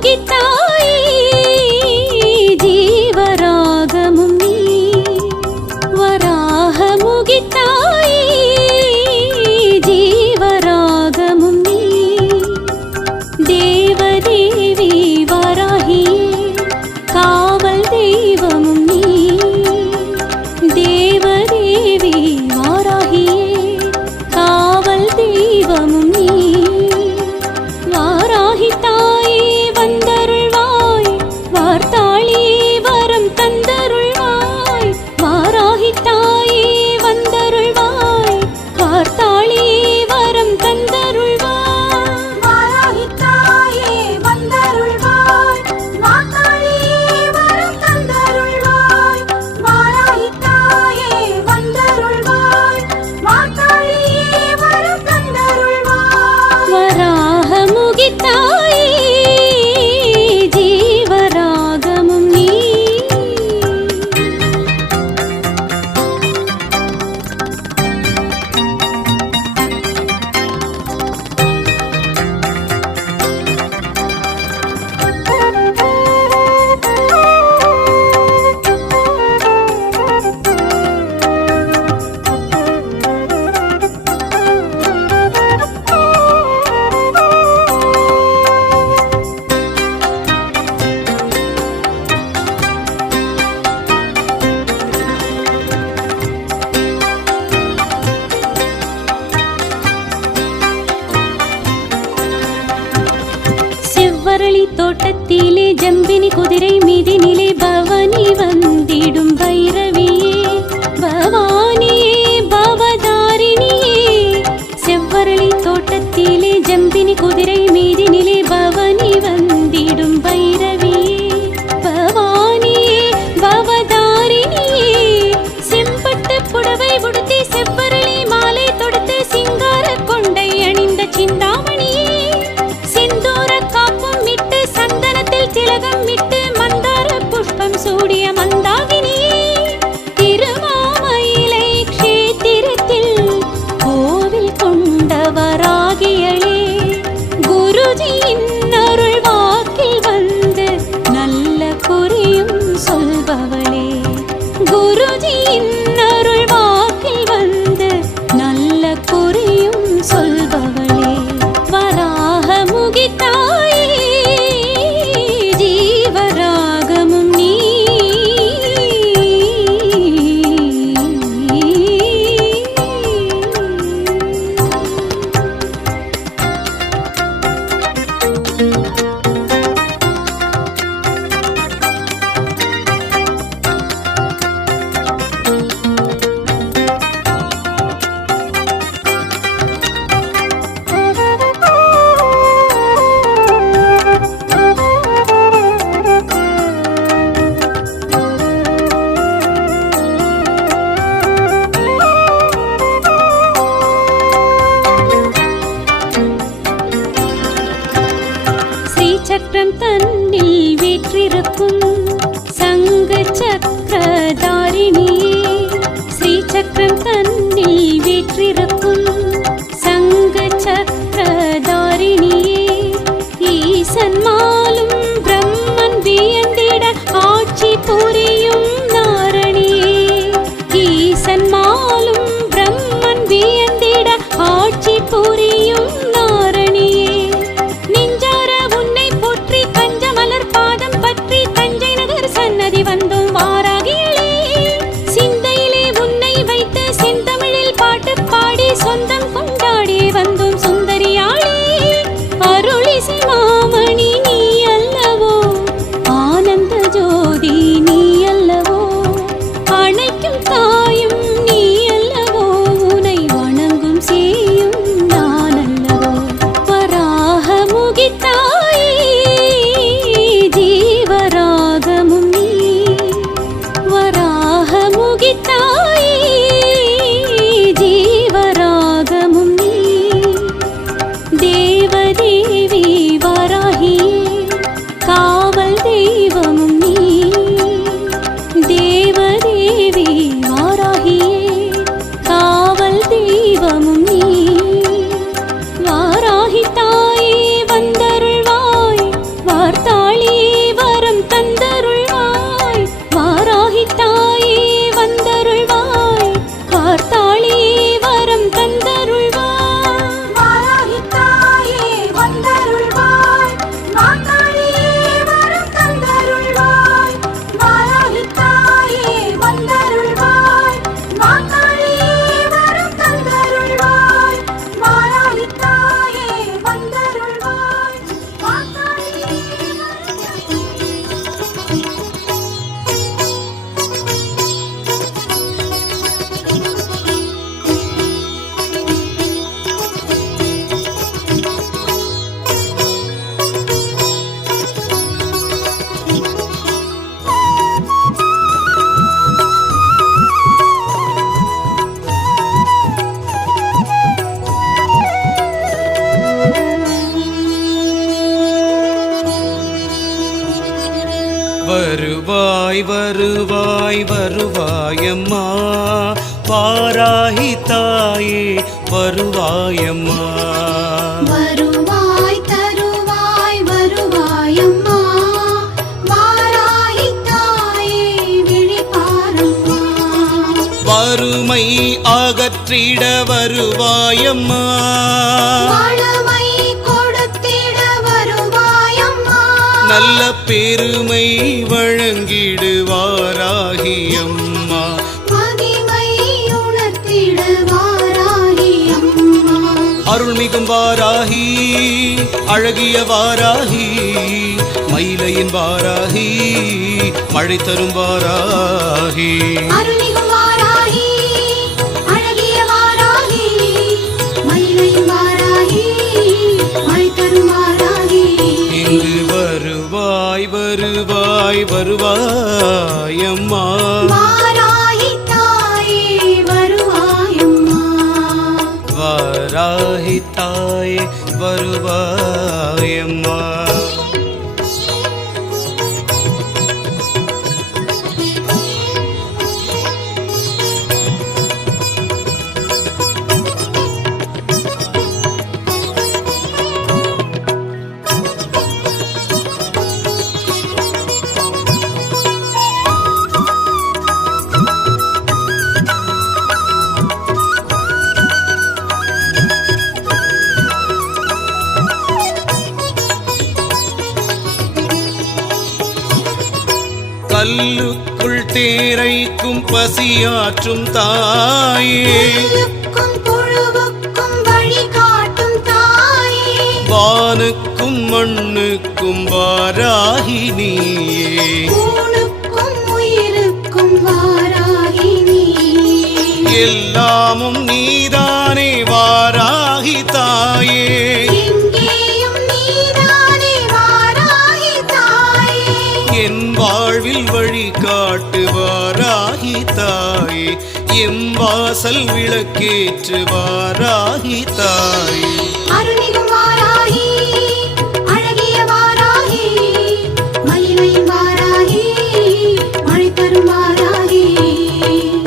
conquistar. மாமழி தோட்டத்திலே ஜம்பினி குதிரை மீதினிலே பவனி வந்திடும் வைரவி. சக்கரம் தன்னில் வீற்றிருக்கும் சங்க சக்கர தாரிணியே ஸ்ரீ சக்கரம் தன் வருவாய் வருவாய் வருவாயம்மா. பாராகி தாயே வருவாயம்மா. வருவாய் வறுமை அகற்றிட வருவாயம்மா. வளமை நல்ல பெருமை வழங்கிடுவாராகியம்மா. அருள்மிகும் வாராகி அழகிய வாராகி மயிலையின் வாராகி மழை தரும் வாராகி அருள்மிகும் வருவாய் பசியாற்றும் தாயே. புல்லுக்கும் புழுவுக்கும் வழி காட்டும் தாயே. வானுக்கும் மண்ணுக்கும் வாராகி நீயே. ஊனுக்கும் உயிருக்கும் வாராகி நீயே. எல்லாமும் நீதானே வாராகி தாயே. எம் வாசல் விளக்கேற்று வாராகி தாயே.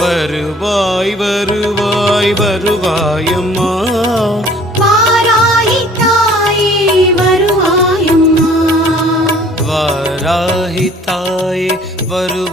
வருவாய் வருவாய் வருவாயம்மா வருவாயம்மா வாராகி தாயே வருவாயம்மா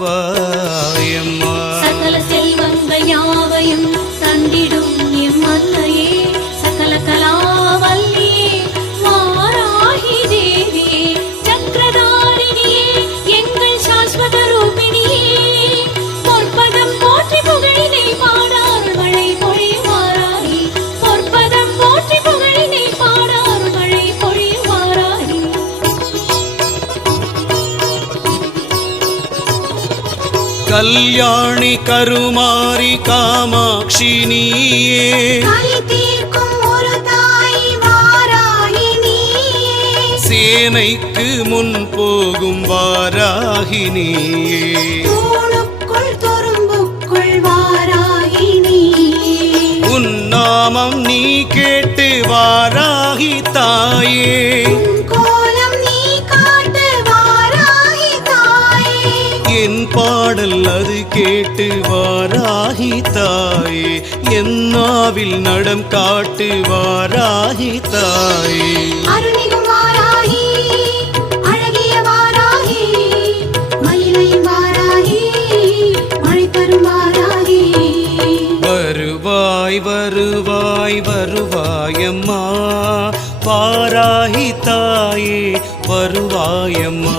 கல்யாணி கருமாரி காமாட்சி நீயே சேனைக்கு முன் போகும் வாராகி நீயே தூணுக்குள் துரும்புக்குள் வாராகி நீயே உன் நாமம் நீ கேட்டு வாராகி தாயே. பாடல் அது கேட்டு வாராகி தாயே என் நாவில் நடம் காட்டு வாராகி தாயே. வருவாய் வருவாய் வருவாயம்மா பாராகி தாயே வருவாயம்மா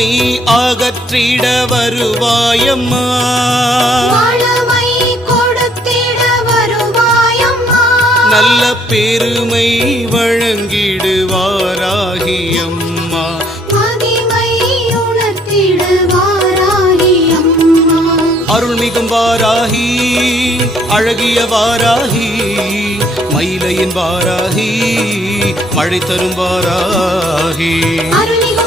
வறுமை அகற்றிட வருவாயம்மா. வளமை கொடுத்திட வருவாயம்மா. நல்ல பெருமை வழங்கிடுவாராகி அம்மா மகிமை உணர்த்திட வாராகி அம்மா அருள்மிகும் வாராகி அழகிய வாராகி மயிலையின் வாராகி மழை தரும் வாராகி அருள்மிகு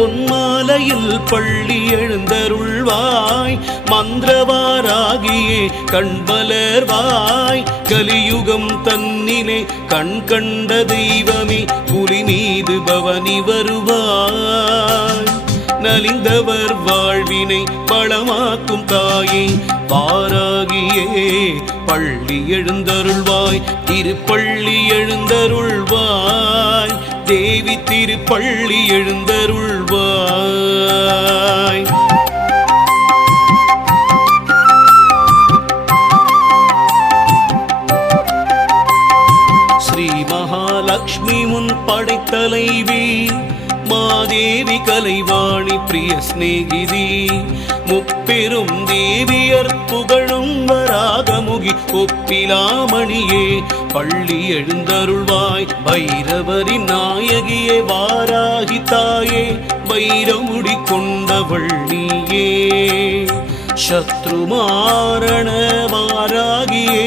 பொன்மாலையில் பள்ளி எழுந்தருள்வாய். மந்திரவாராகியே கண்பலர்வாய். கலியுகம் தன்னிலே கண் கண்ட தெய்வமே புலி மீது பவனி வருவாய். நலிந்தவர் வாழ்வினை பழமாக்கும் தாயே பாராகியே பள்ளி எழுந்தருள்வாய். திருப்பள்ளி எழுந்தருள்வாய். தேவி திருப்பள்ளி எழுந்தருள்வாய். ஸ்ரீ மகாலட்சுமி முன் படைத்தலைவி மாதேவி கலைவாணி பிரிய சிநேகிதி பெரும் தேவியர் புகழும் வராகமுகி ஒப்பிலாமணியே பள்ளி எழுந்தருள்வாய் பைரவரின் நாயகியே வாராகி தாயே வைரமுடி கொண்டவள் நீயே. சத்ருமாரண வாராகியே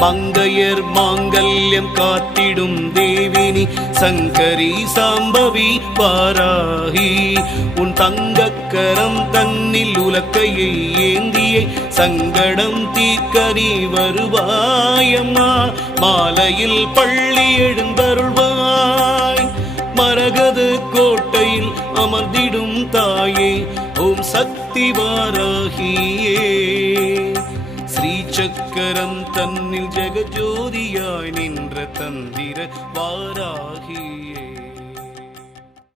மங்கையர் மாங்கல்யம் காத்திடும் தேவினி சங்கரி சாம்பவி பாராகி. உன் தங்கக்கரம் தன்னில் உலக்கையை ஏந்தியே சங்கடம் தீர்க்க வருவாயம்மா. மாலையில் பள்ளி எழுந்தருள்வாய். மரகத கோட்டையில் அமர்ந்திடும் தாயே ஓம் சக்தி வாராகியே சக்கரம் தன்னில் ஜெகஜோதியாய் நின்ற தந்திர வாராகி